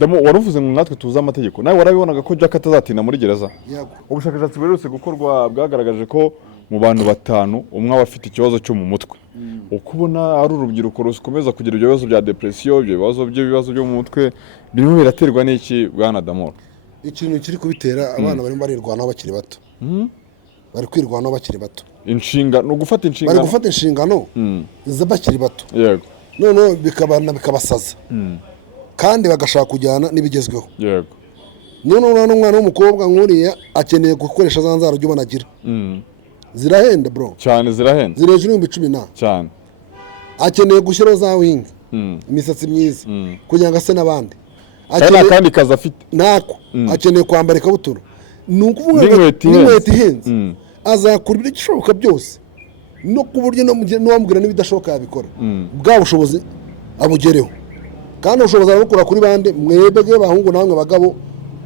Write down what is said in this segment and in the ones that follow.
Damo waruvuze ngo natwe tuza amategeko nawe warabibonaga ko Jack atazatina muri gereza. Yego. Ubushakashatsi bwerutse gukorwa bwagaragaje ko mu bantu batanu umwe abafite ikibazo cyo mu mutwe. Ukubona ari urubyiruko rukomeza kugira ibyo bibazo bya depression, ibyo bibazo byo mu mutwe birimo biraterwa n'iki bwana Damo? Ikintu kiri kubitera abana barimo barirwanaho bakiri bato. Bari kwirwanaho bakiri bato. Inshinga no gufata inshingano. Bari gufata inshingano z'abakiri bato. Yego. None bikabasaza. Kandi bagashaka kujyana n'ibigezweho. Yego. Niyo n'umwana w'umukobwa nkuriya akeneye gukoresha za nzara ryo banagira. Zirahenda bro. Cyane zirahenda. Zireje 10,000. Cyane. Akeneye gushyiraho za wing. Imisatsi myiza. Kugira ngo ase n'abandi. Akeneye kandi kaza afite. Nako. Akeneye kwambara ikabutura. Nukuvuga n'inkweto ihenze. Azakura ibyo gishoboka byose. No kuburyo no wamubwira n'ibidashoboka yabikora. Bwa bushobozi abugereho. Kandi ubushobozi arabukura kuri bande mwebwe bahungu namwe bagabo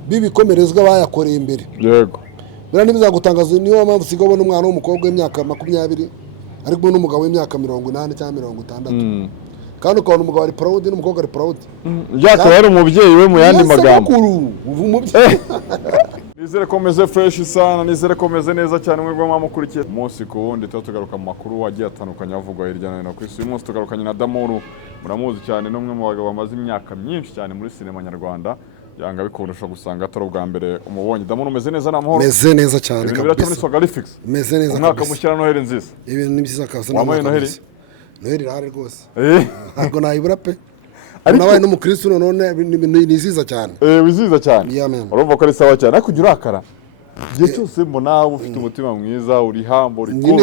bibikomerezwa bayakoreye imbere. Yego. Bira ntibizagutangaza niyo mpamvu sigabo n'umwana w'umukobwa w'imyaka 20 ariko n'umugabo w'imyaka 80 cyangwa 60. Kandi ukabona umugabo ari proud n'umukobwa ari proud. Byakaba ari umubyeyi we mu yandi magambo. Nizere ko meze fresh sana, nizere ko meze neza cyane mwebwe mwamukurikiye. Umunsi ku wundi tugaruka mu makuru wagiye atandukanye avugwa hirya no hino ku isi. Uyu munsi tugarukanye na Damour, muramuzi cyane n'umwe mu bagabo bamaze imyaka myinshi cyane muri sinema nyarwanda. Yanga bikundusha gusanga atari ubwa mbere umubonye. Damour umeze neza na mahoro. Meze neza cyane kabisa. Ibintu biracyari Swagalifics. Meze neza. Umwaka mushyira Noheli nziza. Ibintu ni byiza kabisa. Wamaye Noheli? Noheli rare rwose. Ntabwo nayibura pe. Nabaye n'umukristo none niziza cyane. Wiziza cyane. Yeah man. Urumva ko ari sawa cyane ariko ujya urakara. Igihe cyose mbona ufite umutima mwiza uri hambo uri cool.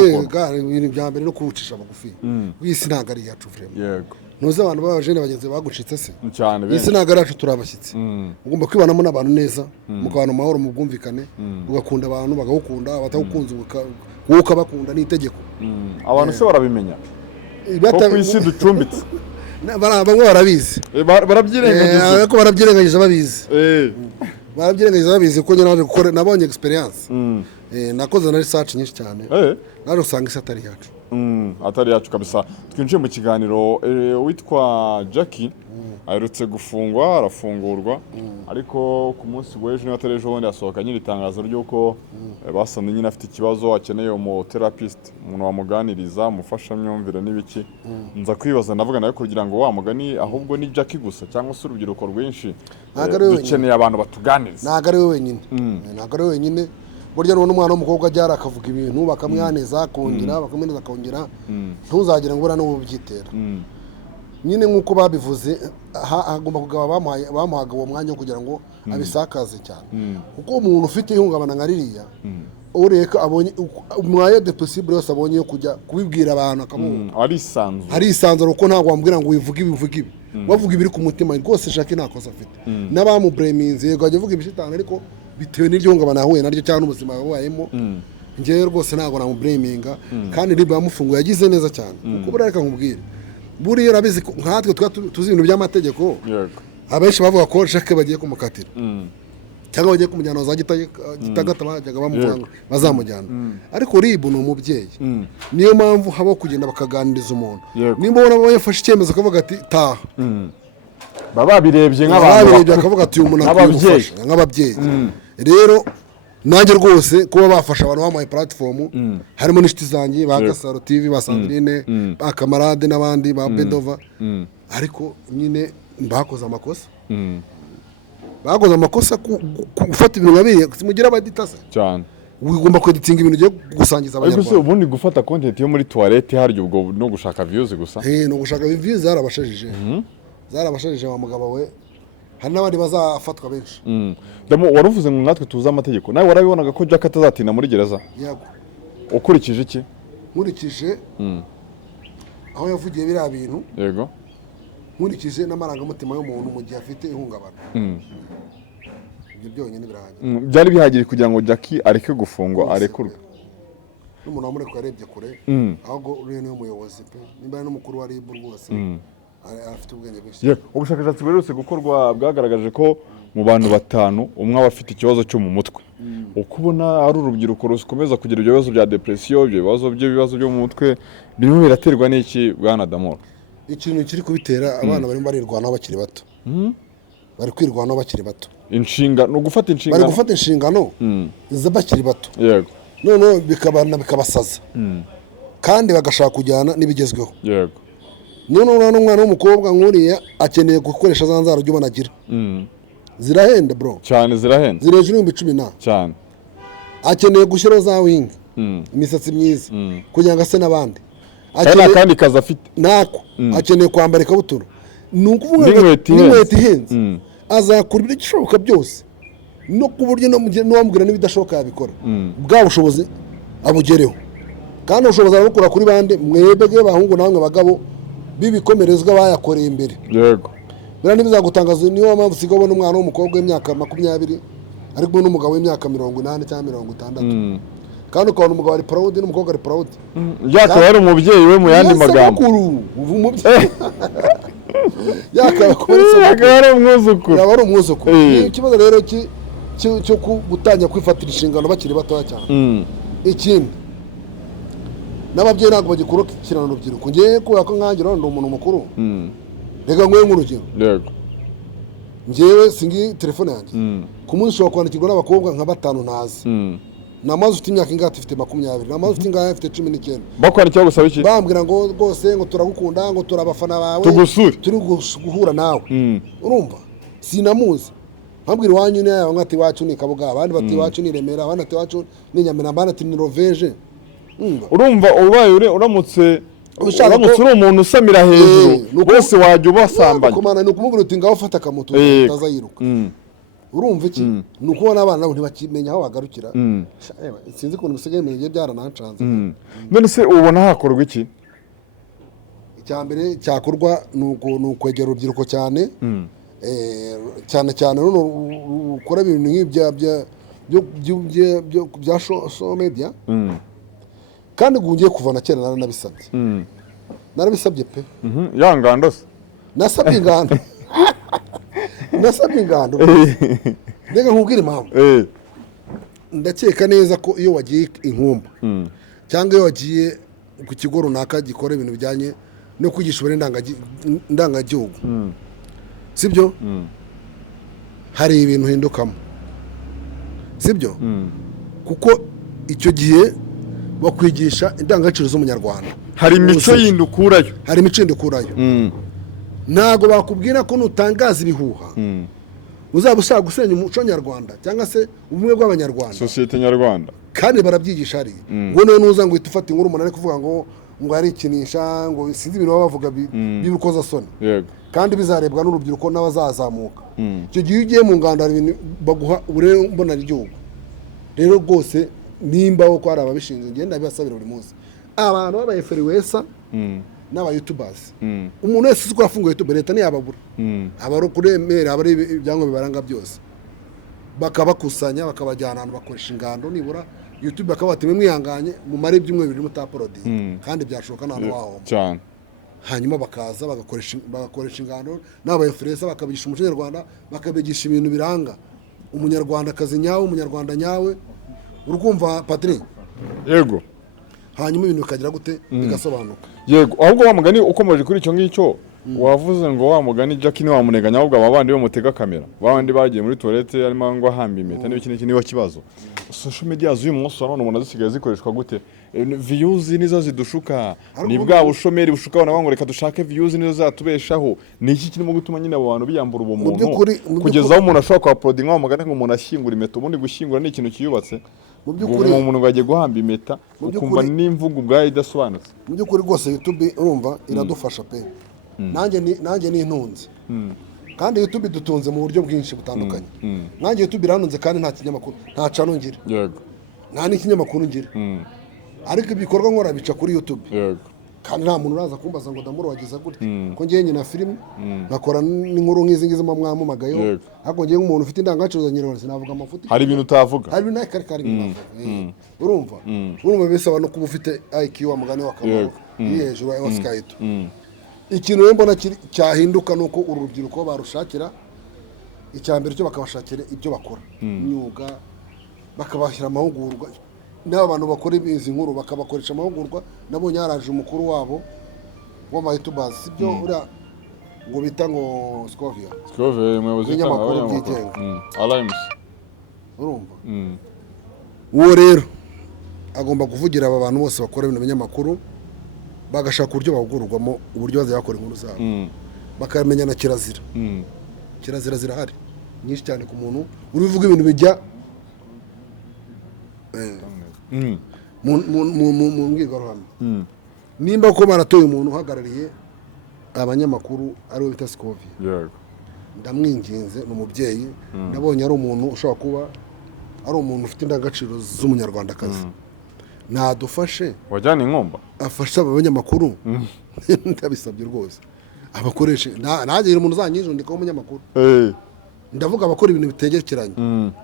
Ibintu bya mbere no kuwucisha bugufi. Wisi ntago ari yacu vraiment. Yego. Nuze abantu b'abajene bagenzi bagucitse se. Cyane benshi. Isi ntago ari yacu turabashyitsi. Ugomba kwibanamo n'abantu neza, mukabana amahoro mu bwumvikane, ugakunda abantu bagahukunda, abatagukunze wowe bakunda n'itegeko. Abantu se barabimenya. Ko kwisi ducumbitse. Bamwe barabizi. Barabyirengagije. Ariko barabyirengagije babizi. Barabyirengagije babizi ko naje gukora nabonye experience. Nakoze na research nyinshi cyane. Naje usanga isi atari yacu. Atari yacu kabisa. Twinjiye mu kiganiro witwa Jackie aherutse gufungwa arafungurwa ariko ku munsi w'ejo niyo atarejo wundi yasohoka nyiri itangazo ry'uko basanze nyine afite ikibazo akeneye umutherapist umuntu wamuganiriza umufasha myumvire n'ibiki nza kwibaza ndavuga nawe kugira ngo wamugani ahubwo ni Jackie gusa cyangwa se urubyiruko rwinshi dukeneye abantu batuganiriza. Ntago ari we wenyine. Ntago ari we wenyine. Burya n'umwana w'umukobwa ajyara akavuga ibintu bakamwaneza akongera bakamweneza akongera ntuzagira ngo ura n'ubu byitera. Nyine nkuko babivuze hagomba kugaba bamuhaga uwo mwanya kugira ngo abisakaze cyane. Kuko umuntu ufite ihungabana nka ririya ureka abonye umwaye de possible yose abonye yo kujya kubibwira abantu akamuha. Arisanzura uko ntabwo wambwira ngo wivuge ibi. Wavuga ibiri ku mutima rwose Jackie nakoze afite. N'abamubreminze yego ajya avuga ibishitanga ariko bitewe n'iryo nahuye naryo cyane ubuzima yabayemo. Ngewe rwose ntabwo namubreminga kandi riba yamufunguye yagize neza cyane. Kuko burareka nkubwire. Buriya rabizi nkatwe tuzi ibintu by'amategeko. Yego. Abenshi bavuga ko Jackie bagiye kumukatira. Cyangwa bagiye kumujyana za gitagata bajyaga bamuvanga bazamujyana. Ariko ribu ni umubyeyi. Niyo mpamvu haba kugenda bakaganiriza umuntu. Nimba ubona yafashe icyemezo akavuga ati taha. Baba birebye nk'abantu. Babirebye akavuga ati uyu muntu akwiye nk'ababyeyi. Rero nanjye rwose kuba bafasha abantu bamuhaye platform harimo n'inshuti zanjye ba Gasaro TV ba Sandrine ba Kamarade n'abandi ba Bedova ariko nyine bakoze amakosa. Bakoze amakosa gufata ibintu nabiriye simugira abaditasa cyane. Ugomba kweditinga ibintu ugiye gusangiza abanyarwanda. Ariko ubundi gufata content yo muri toilette haryo ubwo no gushaka views gusa. No gushaka views zarabashajije. Zarabashajije wa mugabo we. Hari n'abandi bazafatwa benshi. Damo waruvuze ngo natwe tuza amategeko nawe warabibonaga ko Jack atazatina muri gereza. Yego. Ukurikije iki? Nkurikije aho yavugiye biriya bintu. Yego. Nkurikije n'amarangamutima y'umuntu mu gihe afite ihungabana. Ibyo byonyine birahagije. Byari bihagije kugira ngo Jackie areke gufungwa arekurwe. N'umuntu wamureka yarebye kure ahubwo uriye niwe muyobozi pe nimba n'umukuru wa RIB rwose. Afite ubwenge bwinshi. Ubushakashatsi bwerutse gukorwa bwagaragaje ko mu bantu batanu umwe abafite ikibazo cyo mu mutwe. Ukubona ari urubyiruko rukomeza kugira ibyo bibazo bya depression, ibyo bibazo byo mu mutwe birimo biraterwa n'iki bwana Damour? Ikintu kiri kubitera abana barimo barirwanaho bakiri bato. bari kwirwanaho bakiri bato, inshingano gufata bari inshingano gufata inshingano bakiri bato, yego noneho bikabasaza kandi bagashaka kujyana n'ibigezweho. yego noneho urabona umwana w'umukobwa nk'uriya akeneye gukoresha za nzara ujya ubona agira zirahenda bro, cyane zirahenze, ziri hejuru y'ibihumbi 10 cyane akeneye gushyiraho za wingi, imisatsi myiza kugira ngo ase n'abandi, kandi kazi afite nako akeneye kwambara ikabutura, ni ukuvuga n'inkweto ihenze, azakora ibishoboka byose no ku buryo n'uwamubwira n'ibidashoboka yabikora, bwa bushobozi abugereho. kandi ubushobozi arabukura kuri bande, mwebwe bahungu namwe bagabo b'ibikomerezwa bayakoreye imbere. yego bira ntibizagutangaza, niyo mpamvu usigaye ubona umwana w'umukobwa w'imyaka 20 ari kumwe n'umugabo w'imyaka 80 cyangwa 60, kandi ukabona umugabo ari proud n'umukobwa ari proud, yakaba ari umubyeyi we mu yandi magambo, yakaba ari umwuzukuru, yaba ari umwuzukuru. Ikibazo rero cyo gutangira kwifatira inshingano bakiri batoya cyane. Ikindi n'ababyeyi ntabwo bagikurikirana urubyiruko, ngiye kubera ko nkanjye ndi umuntu mukuru, reka nguhe nk'urugero. yego njyewe singi telefone yanjye ku munsi ushobora kwandikirwa n'abakobwa nka 5 ntazi, namaze ufite imyaka ingati ufite 20, namaze ufite ingahe ufite 19, bakwandikira gusaba iki, bambwira ngo rwose ngo turagukunda, ngo turabafana bawe, tugusure, turi guhura nawe. urumva sinamuzi, bambwira iwanyu ni yawe, ngati wacu ni Kabuga, abandi bati wacu ni Remera, abandi bati wacu ni Nyamena, abandi bati ni Roveje. urumva ubaye uramutse uri umuntu usamira hejuru wese wajya ubasambanya, komana ni ukumubwira uti ngaho ufata akamoto utazayiruka. urumva iki ni ukubona abana nabo ntibakimenya aho bagarukira. sinzi ukuntu bisigaye imirenge byaranancanze. none se ubona hakorwa iki? Icyambere cyakorwa ni ukwegera urubyiruko cyane, cyane cyane ukora ibintu nk'ibya bya social media, kandi ngiye kuva na kera narabisabye pe, ya ngando se nasabye ingando reka nkubwire impamvu. ndakeka neza ko iyo wagiye inkumba cyangwa iyo wagiye ku kigo runaka gikora ibintu bijyanye no kwigisha indangagihugu, sibyo, hari ibintu hindukamo, sibyo, kuko icyo gihe bakwigisha indangagaciro z'umunyarwanda, hari imico yindi ukurayo, ntago bakubwira ko nutangaza ibihuha uzaba ushaka gusenya umuco nyarwanda cyangwa se ubumwe bw'abanyarwanda, sosiyete nyarwanda, kandi barabyigisha hariya. ngo none nuza ngo uhita ufata inkuru umuntu ari kuvuga ngo ari ikinisha, ngo sinzi ibintu baba bavuga bibukoza soni, kandi bizarebwa n'urubyiruko n'abazazamuka. icyo gihe ugiye mu ngando hari ibintu baguha uburere mboneragihugu. rero rwose nimba ko hari ababishinzwe, ngenda bibasabira buri munsi abantu b'abayeferiwesa n'abayutubers, umuntu wese uzi ko yafunguye YouTube, leta ntiyababura, abari kuremera, abari ibyangombwa bibaranga byose, bakabakusanya bakabajyana ahantu bakoresha ingando, nibura YouTube bakabati mwihanganye mu mare ibyumweru 2 mutaporodi, kandi byashoboka n'ahantu waho cyane. hanyuma bakaza bagakoresha ingando n'abayeferiwesa, bakabigisha umuco nyarwanda, bakabigisha ibintu biranga umunyarwandakazi nyawe, umunyarwanda nyawe. urukumva Patrick? Yego. hanyuma ibintu bikagira gute bigasobanuka. Yego, ahubwo wa mugani ukomeje kuri icyo ngicyo, wavuze ngo wa mugani Jackie ni wamuneganya, ahubwo abandi bamutega kamera, babandi bagiye muri toilette arimo ngo ahamba impeta n'ibiki niba kibazo. Social media z'uyu munsi urabona umuntu zisigaye zikoreshwa gute? Views nizo zidushuka, ni bwa bushomeri bushuka abana bango reka dushake views nizo zatubeshaho. Ni iki kirimo gutuma nyine abo bantu biyambura uwo muntu kugeza aho umuntu ashobora kwa uploading wa mugani ngo umuntu ashyingura impeta, ubundi gushyingura ni ikintu kiyubatse. Mu by'ukuri umuntu ngo ajye guhamba impeta ukumva n'imvugo ubwayo idasobanutse. Mu by'ukuri rwose YouTube urumva iradufasha pe. nanjye ni intunzi, kandi YouTube dutunze mu buryo bwinshi butandukanye. nanjye YouTube iranunze kandi nta kinyamakuru, nta channel ngira, yego, nta n'ikinyamakuru ngira, ariko ibikorwa nkora bica kuri YouTube, yego, kandi nta muntu uraza kumbaza ngo ndamuro wagiza gutya, ko ngiye nyina film nakora n'inkuru nk'izi ngizi mwamumagayo, ariko ngiye nk'umuntu ufite indangagaciro za nyirabana sinavuga amafuti, hari ibintu utavuga, hari ibintu kari urumva bisaba no kuba ufite IQ wa mugani wa kamaro hejuru ya Oscar ito. Ikintu rero mbona cyahinduka nuko urubyiruko barushakira icyambere cyo bakabashakira ibyo bakora, imyuga, bakabashyira amahugurwa, n'aba bantu bakora izi nkuru bakabakoresha amahugurwa. Nabonye yaraje umukuru wabo w'amayutubers, sibyo, ngo bita ngo Scovia Scovia umuyobozi w'ibinyamakuru byigenga Alimes urumva uwo rero agomba kuvugira aba bantu bose bakora ibintu binyamakuru bagashaka uburyo bahugurwamo uburyo bazakora inkuru zabo bakamenya na kirazira kirazira zirahari nyinshi cyane ku muntu uri uvuga ibintu bijya mu mbwirwaruhame nimba ko baratoye umuntu uhagarariye abanyamakuru ariwe bita Scovia ndamwinginze ni umubyeyi ndabonye ari umuntu ushobora kuba ari umuntu ufite indangagaciro z'umunyarwandakazi nadufashe wajyana inkomba afasha abanyamakuru ndabisabye rwose abakoreshe nagire umuntu uzanyijundika w'umunyamakuru ndavuga abakora ibintu bitegekeranye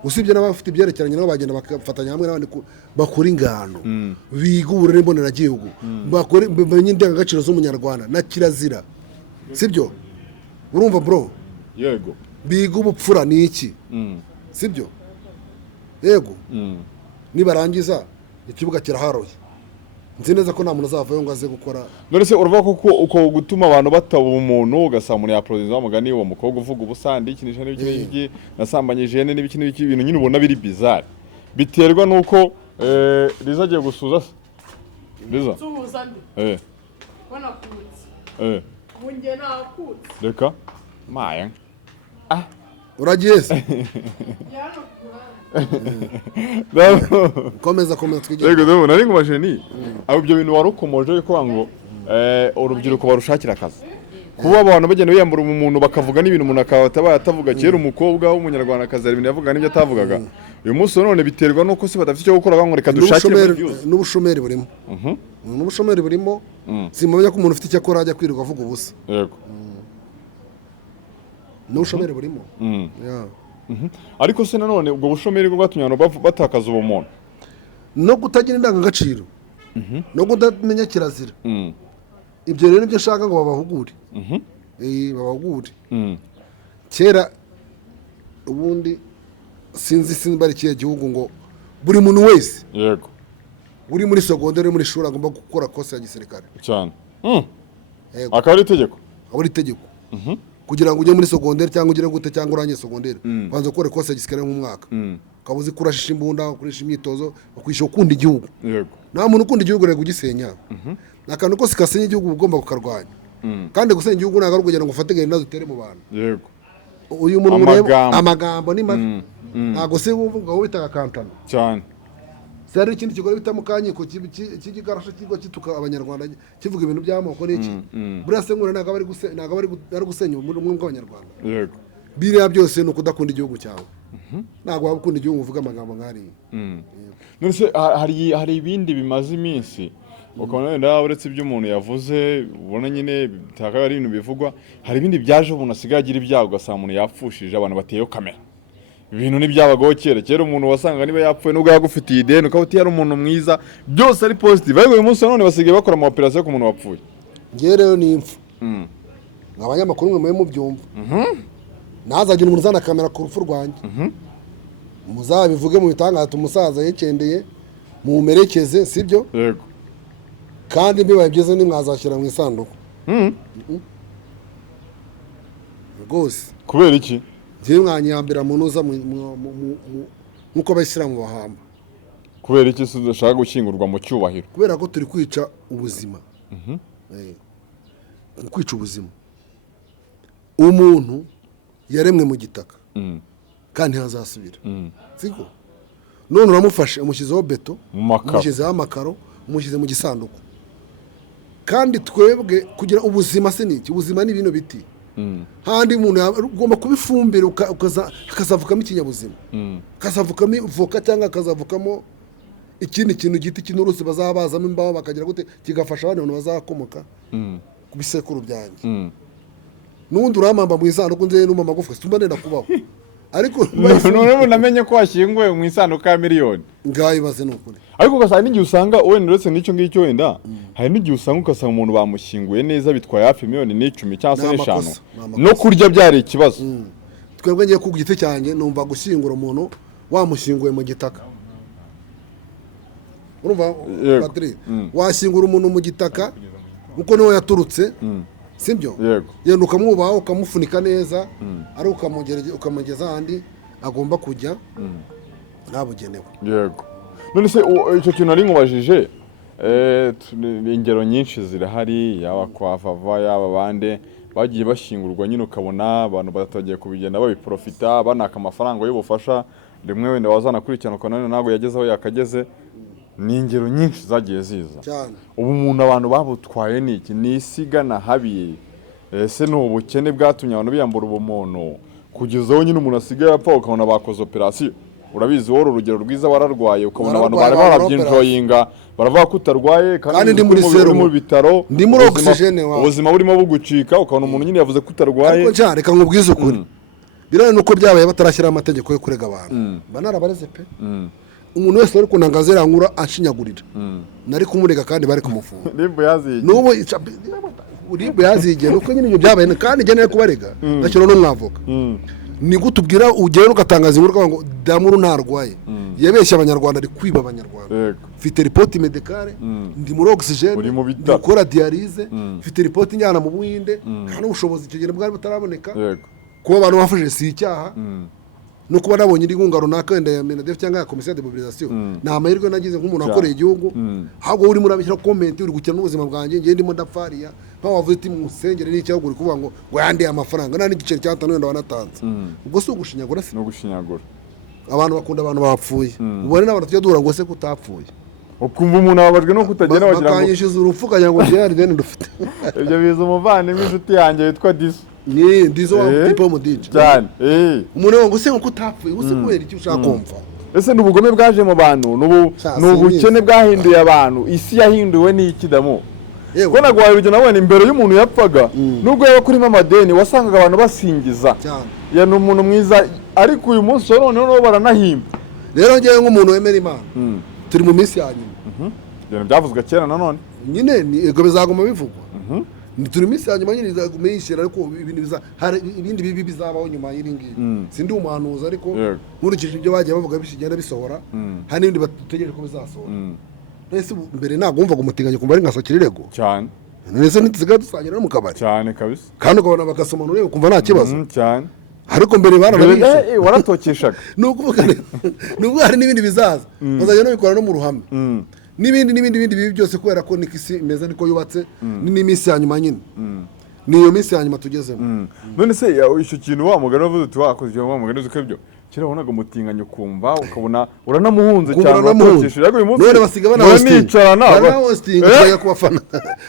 usibye n'abafite ibyerekeranye nabo bagenda bakafatanya hamwe n'abandi bakora ingano biga uburere mboneragihugu bamenye indangagaciro z'umunyarwanda na kirazira sibyo urumva bro yego biga ubupfura ni iki sibyo yego nibarangiza ikibuga kiraharoye nzi neza ko nta muntu azavayo ngo aze gukora none se uruvuga ko uko gutuma abantu bataba umuntu ugasanga umuntu yaproduza wamugani uwo mukobwa uvuga ubusandi ikinisha n'ibiki nasambanyije ihene n'ibiki n'ibiki ibintu nyine ubona biri bizarre biterwa nuko Liza agiye gusuza Liza suhuza ndi wanakutse bunge nakutse reka maya uragiye se komeza twigire yego nari ngumaje ni abo ibyo bintu warukomoje ko ngo urubyiruko barushakira akazi kuba abantu bagenda biyambura umuntu bakavuga n'ibintu umuntu akaba atavuga kera umukobwa w'umunyarwandakazi ari ibintu yavuga n'ibyo atavugaga uyu munsi none biterwa nuko se badafite icyo gukora ngo reka dushakire n'ubushomeri burimo n'ubushomeri burimo simamenya ko umuntu ufite icyo akora ajya kwirirwa avuga ubusa yego n'ubushomeri burimo ariko se nanone ubwo bushomeri bwo bwatumye abantu batakaza ubumuntu no kutagira indangagaciro no kutamenya kirazira ibyo rero nibyo nshaka ngo babahugure babahugure kera ubundi sinzi bari kiye gihugu ngo buri muntu wese yego uri muri segonderi muri shuri agomba gukora kosa ya gisirikare cyane akaba ari itegeko kugira ngo ujye muri segonderi cyangwa ugire gute cyangwa urangiye segonderi banza gukora kosa ya gisirikare nk'umwaka ukaba uzi kurashisha imbunda ukoresha imyitozo ukwishyura ukunda igihugu nta muntu ukunda igihugu rero ugisenya akantu kose kasenya igihugu ugomba kukarwanya kandi gusenya igihugu ntabwo ari ukugira ngo ufate gahunda dutere mu bantu yego uyu muntu mureba amagambo ni mabi ntabwo se wumva ngo witaga kantana cyane hari ikindi kigo bita mukanyiko cy'igikarasho kigo kituka abanyarwanda kivuga ibintu by'amoko n'iki buriya se nkura ntabwo ari gusenya ubumwe bw'abanyarwanda yego biriya byose ni ukudakunda igihugu cyawe ntabwo waba ukunda igihugu uvuga amagambo nk'ariya none se hari ibindi bimaze iminsi ukabona wenda uretse ibyo umuntu yavuze ubona nyine bitaka ari ibintu bivugwa hari ibindi byaje umuntu asigaye agira ibyago ugasanga umuntu yapfushije abantu bateyeho kamera ibintu ntibyabagaho kera umuntu wasanga niba yapfuye nubwo yagufitiye ideni ukaba uti yari umuntu mwiza byose ari positive ariko uyu munsi none basigaye bakora ama operation ku muntu wapfuye ngewe rero ni impfu abanyamakuru mwe mubyumva nazagira umuntu uzana kamera ku rupfu rwanjye muzabivuge mu bitangaza umusaza yekendeye mumerekeze sibyo yego kandi bibaye byiza nimwazashyira mu isanduku rwose kubera iki njyewe mwanyambira muntu uza nk'uko bashyira mu bahamba kubera iki se udashaka gushyingurwa mu cyubahiro kubera ko turi kwica ubuzima kwica ubuzima umuntu yaremwe mu gitaka kandi ntazasubira siko none uramufashe umushyizeho beto umushyizeho amakaro umushyize mu gisanduku kandi twebwe kugira ubuzima se niki ubuzima ni bino biti handi umuntu ugomba kubifumbira akazavukamo ikinyabuzima akazavukamo voka cyangwa akazavukamo ikindi kintu giti cy'inturusi bazabazamo imbaho bakagira gute kigafasha abandi bantu bazakomoka ku bisekuru byanjye n'ubundi uramamba mu isanduku nzeye n'umva amagufa simba nenda kubaho ariko none namenye ko washyinguwe mu isanduku ya miliyoni ngayibaze ni ukuri ariko ugasanga n'igihe usanga wenda uretse n'icyo ngicyo wenda hari n'igihe usanga ugasanga umuntu bamushyinguye neza bitwaye hafi miliyoni n'icumi cyangwa se n'eshanu no kurya byari ikibazo twebwe ngiye ku giti cyanjye numva gushyingura umuntu wamushyinguye mu gitaka urumva Patrick washyingura umuntu mu gitaka kuko niho yaturutse sibyo Yego. yenda ukamwubaha ukamufunika neza ari ukamugeza ahandi agomba kujya ntabugenewe. Yego. None se icyo kintu nari nkubajije ingero nyinshi zirahari, yaba kwa Vava yaba bande bagiye bashingurwa nyine ukabona abantu batagiye kubigenda babiprofita banaka amafaranga y'ubufasha, rimwe wenda wazanakurikirana ukabona ntabwo yageze aho yakageze. Ni ingero nyinshi zagiye ziza cyane. ubu umuntu abantu babutwaye niki ni isigana habiye, ese ni ubukene bwatumye abantu biyambura ubumuntu kugezaho nyine umuntu asigaye apfa ukabona bakoze operasiyo. Urabizi wowe urugero rwiza wararwaye ukabona abantu bari barabyinjoyinga baravuga ko utarwaye kandi ndi muri serum mu bitaro ndi muri oxygene wawe ubuzima burimo bugucika ukabona umuntu nyine yavuze ko utarwaye. Ariko cyane reka nkubwize ukuri birane nuko byabaye batarashyira amategeko yo kurega abantu banarabareze pe. Umuntu wese uri kunangaza yankura ashinyagurira nari kumurega kandi bari kumufunga nimbo yaziye nubo uribo yazigiye nuko nyine ibyo byabaye kandi geneye kubarega nakiro no mwavoka ni gutubwira ugere ugatangaza inkuru ngo Damuru ntarwaye yabeshya abanyarwanda ari kwiba abanyarwanda. Mfite report medicale ndi muri oxygene ndikora dialyse mfite report njyana mu Buhinde kandi ubushobozi kigere bwari butaraboneka kuba abantu bafashije si icyaha no kuba nabonye ingunga runaka wenda ya Menadef cyangwa ya Commission de Mobilisation nta mahirwe nagize nk'umuntu akoreye igihugu ahubwo uri murabishyira comment uri gukina n'ubuzima bwanjye ngiye ndimo ndapfariya nkaho wavuze ati musengere n'icyago uri kuvuga ngo yandi amafaranga nani igiceri cyatanu wenda wanatanze ubwo si ugushinyagura se no gushinyagura abantu bakunda abantu bapfuye ubone n'abantu tujya duhura ngo se kutapfuye ukumva umuntu ababajwe no kutagera wagira ngo bakanyishiza urupfu kanya ngo byari deni dufite ibyo biza umuvandimwe inshuti yanjye witwa Diso ni Diso wa tipo mu DJ cyane umuntu ngo se ngo kutapfuye use kubera icyo ushaka kumva. Ese n'ubugome bwaje mu bantu n'ubukene bwahinduye abantu isi yahinduwe n'ikidamo ko nagwaye urugero nabone imbere y'umuntu yapfaga nubwo yaba kurimo amadeni wasangaga abantu basingiza ya n'umuntu mwiza ariko uyu munsi noneho baranahimba. Rero ngewe nk'umuntu wemera Imana turi mu minsi ya nyuma ibintu byavuzwe kera nanone nyine ego bizaguma bivugwa turi minsi ya nyuma nyine izaguma yishira ariko ibindi bibi bizabaho nyuma y'iri ngiri sindi umuhanuzi ariko nkurikije ibyo bagiye bavuga bishigenda bisohora hari n'ibindi bategereje ko bizasohora. Ese mbere ntabwo wumvaga umutinganye kumva ari nkasakira irego cyane nese ntituziga dusangira no mu kabari cyane kabisa kandi ukabona bagasomana urebe kumva nta kibazo cyane ariko mbere barababishe waratokeshaga nubwo hari n'ibindi bizaza bazajya no bikora no mu ruhame n'ibindi bibi byose kubera ko nikisi imeze niko yubatse n'iminsi ya nyuma nyine niyo minsi ya nyuma tugezemo. None se icyo kintu wa mugani wavuze uti wakoze wa mugani uzi ko ibyo kera wabonaga umutinganye ukumva ukabona uranamuhunze cyane uratokesheje ariko uyu munsi none basiga banahostinga tukajya kubafana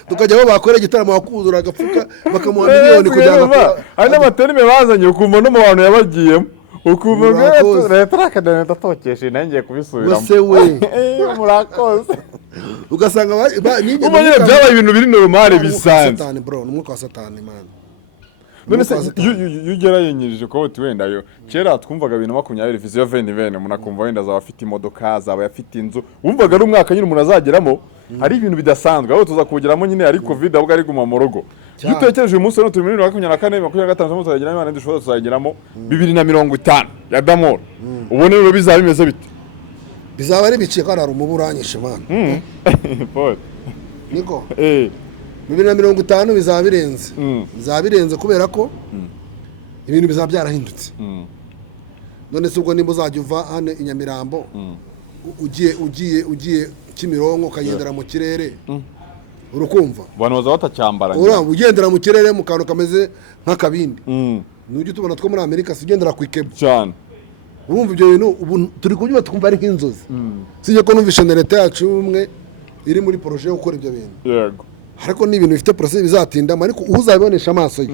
tukajya aho bakora igitaramo bakuzura agapfuka bakamuha miliyoni kugira ngo hari n'amaterime bazanye ukumva no mu bantu yabagiyemo ukumva leta rakadana ndatokeshe nangiye kubisubiramo wese we murakoze ugasanga umanyine byabaye ibintu biri normale bisanzwe satani bro n'umwuka wa satani man. None se yugerayenyirije ko uti wenda yo kera twumvaga 2020 vision 2020 umuntu akumva wenda azaba afite imodoka azaba afite inzu wumvaga ari umwaka nyine umuntu azageramo hari ibintu bidasanzwe aho tuza kugeramo nyine ari covid ahubwo ari guma mu rugo iyo utekereje uyu munsi no turi 2024 2025 tuzageramo Imana dushobora tuzageramo 2050 ya Damoro ubone rero bizaba bimeze bite bizaba ari biciye kandi ari umuburanyishe man Paul niko 2050 bizaba birenze kubera ko ibintu bizaba byarahindutse. None se ubwo nimba uzajya uva hano i Nyamirambo ugiye Kimironko ukagendera mu kirere urukumva abantu baza batacyambara ugendera mu kirere mu kantu kameze nk'akabindi n'ujye tubona two muri Amerika sigendera ku ikebo cyane urumva ibyo bintu ubu turi kubyuba twumva ari nk'inzozi sije ko numvishe leta yacu umwe iri muri projet yo gukora ibyo bintu yego ariko ni ibintu bifite process bizatinda ariko uzabibonesha amaso ye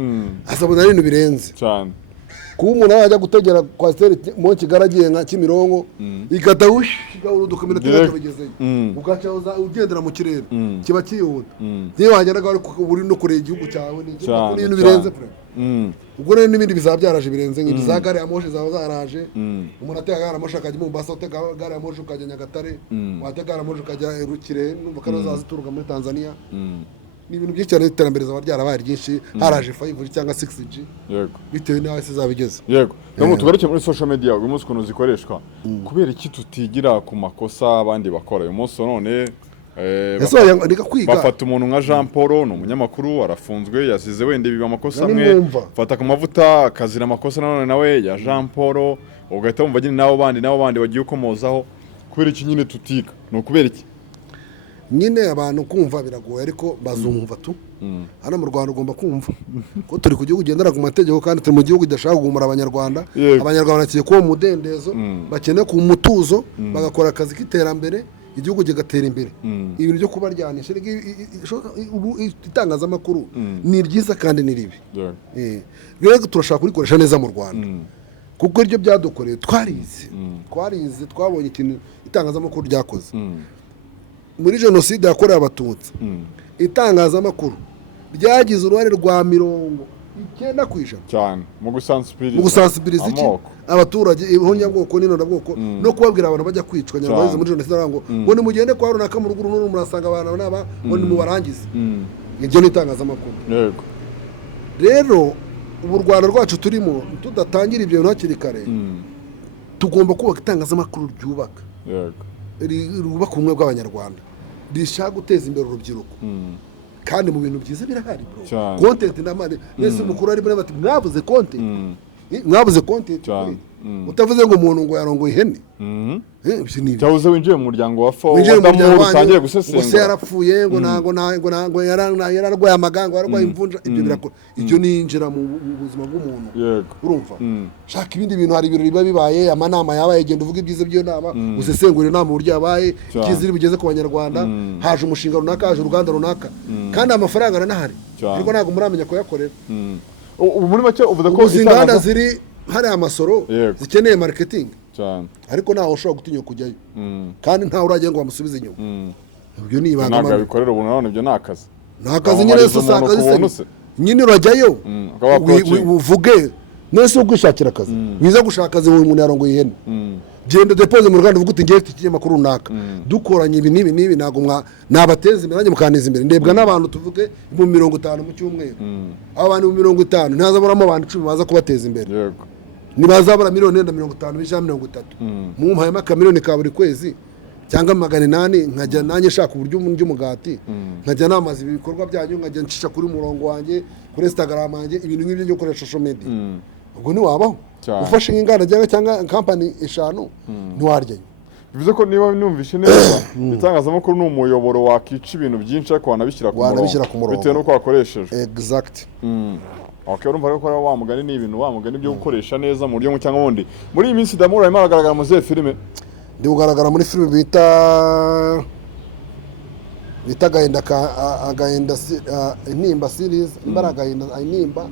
azabona ari ibintu birenze cyane kuba umuntu ajya gutegera kwa steri mu Kigaragiye nka Kimironko ikatawush uruduka minota yabagezeyo ugaca ugendera mu kirere kiba kiyihuta niyo wageraga uri no kureba igihugu cyawe ni ibintu birenze ubwo rero n'ibindi bizaba byaraje birenze nk'ibyo za gare ya moshi zaba zaraje umuntu atega gare ya moshi akajya mu Mombasa utega gare ya moshi ukajya Nyagatare watega gare ya moshi ukajya Rukire numva ko zazituruka muri Tanzania ni ibintu byinshi cyane iterambere zaba ryarabaye ryinshi haraje 5G cyangwa 6G yego bitewe n'aho se zabigeze yego no tugaruke muri social media uyu munsi kuno zikoreshwa kubera iki tutigira ku makosa abandi bakora uyu munsi none reka kwiga bafata umuntu nka Jean Paul ni umunyamakuru arafunzwe yazize wenda biba amakosa amwe fata ku mavuta akazira amakosa none nawe ya Jean Paul ugahita wumva nyine nabo bandi bagiye ukomozaho kubera iki nyine tutiga no kubera iki nyine abantu kumva biragoye ariko bazumva tu hano mu Rwanda ugomba kumva ko turi ku gihugu gendera ku mategeko kandi turi mu gihugu gidashaka kugumura abanyarwanda bakiye kuba mu mudendezo bakeneye ku mutuzo bagakora akazi k'iterambere igihugu kigatera imbere ibintu byo kubaryanisha itangazamakuru ni ryiza kandi ni ribi rero turashaka kurikoresha neza mu Rwanda kuko iryo byadukoreye twarize twabonye ikintu itangazamakuru ryakoze muri jenoside yakorewe abatutsi itangazamakuru ryagize uruhare rwa 90% cyane mu gusansibiriza abaturage ihonyabwoko n'inonabwoko no kubabwira abantu bajya kwicwa nyarwanda muri jenoside ngo ni mugende kwa runaka mu ruguru n'uru murasanga abantu n'aba ngo ni mubarangize ibyo ni itangazamakuru yego rero ubu Rwanda rwacu turimo tudatangira ibyo hakiri kare tugomba kubaka itangazamakuru ryubaka rubaka ubumwe bw'abanyarwanda rishaka guteza imbere urubyiruko kandi mu bintu byiza birahari bro content ndamane nese mukuru ari bati mwabuze content utavuze ngo umuntu ngo yarongoye ihene cyawuze winjiye mu muryango wa fo utangiye gusesengura gusa yarapfuye ngo nango yararwaye amaganga yararwaye imvunja ibyo birakora icyo ninjira mu buzima bw'umuntu urumva shaka ibindi bintu hari ibiro riba bibaye amanama yabaye genda uvuga ibyiza byo nama usesengura inama uburyo yabaye kiziri bugeze ku banyarwanda haje umushinga runaka haje uruganda runaka kandi amafaranga aranahari ariko ntago muramenya ko yakorera ubu muri make uvuze ko inganda ziri hari amasoro zikeneye marketing ariko ntaho ushobora gutinya kujyayo kandi ntawe uragiye ngo bamusubize inyuma ibyo ni ibanga ntabwo bikorera ubu none ibyo nakazi nyine usanga zise nyine urajyayo uvuge nese ugishakira akazi wiza gushaka akazi umuntu yarongoye ihene genda depose mu Rwanda uvuga uti ngiye ikinyamakuru runaka dukoranye ibi nibi ntago nabateza imbere nanjye mukaniza imbere ndebwa n'abantu tuvuge mu 50 mu cyumweru abantu mu 50 ntazaburamo abantu 10 baza kubateza imbere yego nibazabura 150 bija 30 mumpaye akamiliyoni ka buri kwezi cyangwa 800 nkajya nanjye shaka uburyo umugati nkajya namaze ibikorwa byanyu nkajya ncisha kuri murongo wanjye kuri Instagram wanjye ibintu nk'ibyo byo gukoresha social media ubwo ni wabaho ufashe inganda cyangwa company 5 ntiwaryayo bivuze ko niba numvishe neza itangazamakuru ni umuyoboro wakica ibintu byinshi ariko wanabishyira ku murongo bitewe n'uko wakoresheje exact okay urumva ko wa mugani ni ibintu wa mugani byo gukoresha neza mu buryo cyangwa ubundi muri iyi minsi Damura arimo aragaragara mu zihe filime ndi kugaragara muri filime bita agahinda intimba series imbaraga intimba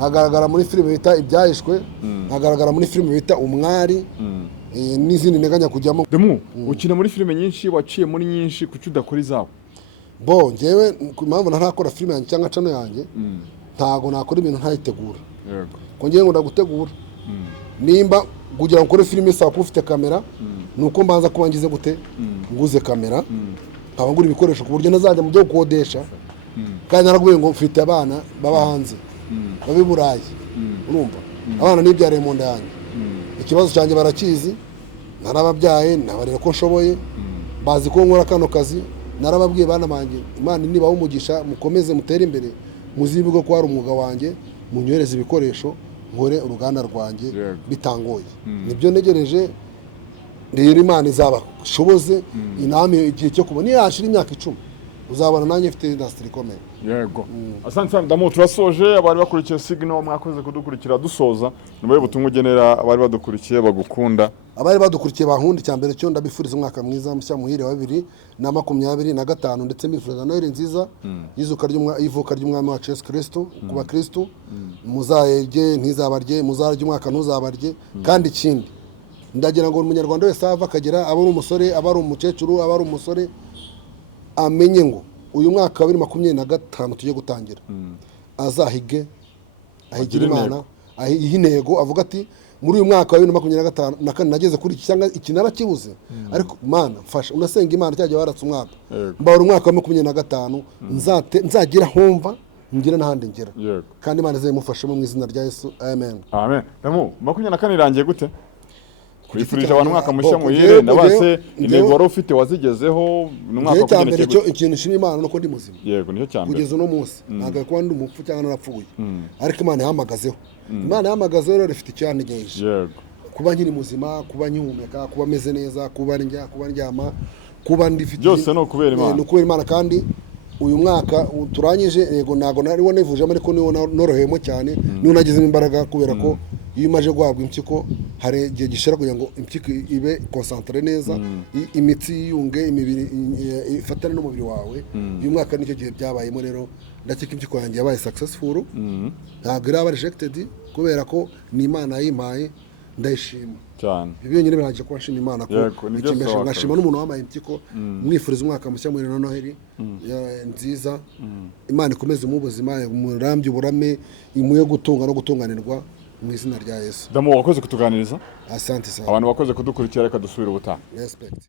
agaragara muri filime bita ibyahishwe agaragara muri filime bita umwari n'izindi neganya kujyamo Demu ukina muri filime nyinshi waciye muri nyinshi kuki udakora izabo bo njyewe impamvu ntarakora filime yanjye cyangwa cano yanjye ntago nakora ibintu ntayitegura yego ko ngiye ngo ndagutegura nimba kugira ngo ukore filime saa ufite kamera nuko mbanza kuba ngize gute nguze kamera nkaba ngura ibikoresho ku buryo nazajya mu byo gukodesha kandi naraguye ngo mfite abana baba hanze babe Burayi urumva abana nibyare mu nda yanjye ikibazo cyanjye barakizi narababyaye nabarera ko nshoboye bazi ko nkora kano kazi narababwiye bana banjye Imana niba umugisha mukomeze mutere imbere muzibigo ko ari umwuga wanjye munyohereze ibikoresho nkore uruganda rwanjye bitangoye nibyo negereje rero Imana izabashoboze iname igihe cyo kubona yashira imyaka 10 uzabona nanjye mfite industry ikomeye yego asante Damu turasoje abari bakurikiye Signal mwakoze kudukurikira dusoza nubaye butumwa ugenera abari badukurikiye bagukunda abari badukurikiye bahundi cyambere cyo ndabifuriza umwaka mwiza mushya muhire wa 2025 ndetse mbifuriza Noheli nziza ivuka ry'umwami wa Yesu Kristo kuba Kristo muzayege ntizabarye muzarye umwaka ntuzabarye kandi ikindi ndagira ngo umunyarwanda wese ava akagera aba ari umusore aba ari umukecuru aba ari umusore amenye ngo uyu mwaka wa 2025 tugiye gutangira azahige ahigira Imana ahiha intego avuga ati muri uyu mwaka wa 2025 nageze kuri iki cyangwa iki narakibuze ariko Mana mfasha unasenga Imana cyajya waratse umwaka mbara umwaka wa 2025 nzagira homva ngira n'ahandi ngera kandi Imana izemufashe mu izina rya Yesu amen amen Damu 2024 irangiye gute kwifurije abantu umwaka mushya muhire ndabase intego wari ufite wazigezeho n'umwaka kugenekereje ikintu nshima Imana nuko ndi muzima yego nicyo cyambere kugeza no munsi ntago kuba ndi umupfu cyangwa narapfuye ariko Imana yahamagazeho Imana yahamagazeho rero ifite icyantegereje yego kuba nkiri muzima kuba nkihumeka kuba meze neza kuba ndya kuba ndyama kuba ndifite byose no kubera Imana no kubera Imana kandi uyu mwaka turangije yego nago nari nivuje ariko niwo noroheyemo cyane niwo nagizemo imbaraga kubera ko iyo umaje guhabwa impyiko hari igihe gishira kugira ngo impyiko ibe concentre neza imitsi yiyunge imibiri ifatane n'umubiri wawe uyu mwaka nicyo gihe byabayemo rero ndakeka impyiko yanjye yabaye successful ntabwo iraba rejected kubera ko ni Imana yimpaye ndayishima cyane ibyo nyine biraje kuba nshima Imana ko ikimesha ngashima n'umuntu wamaye impyiko mwifuriza umwaka mushya muri Noheli nziza Imana ikomeze mu buzima umurambye uburame imuye gutunga no gutunganirwa mu izina rya Yesu. Damu wakoze kutuganiriza. Asante sana. Abantu bakoze kudukurikira reka dusubira ubutaha. Respect.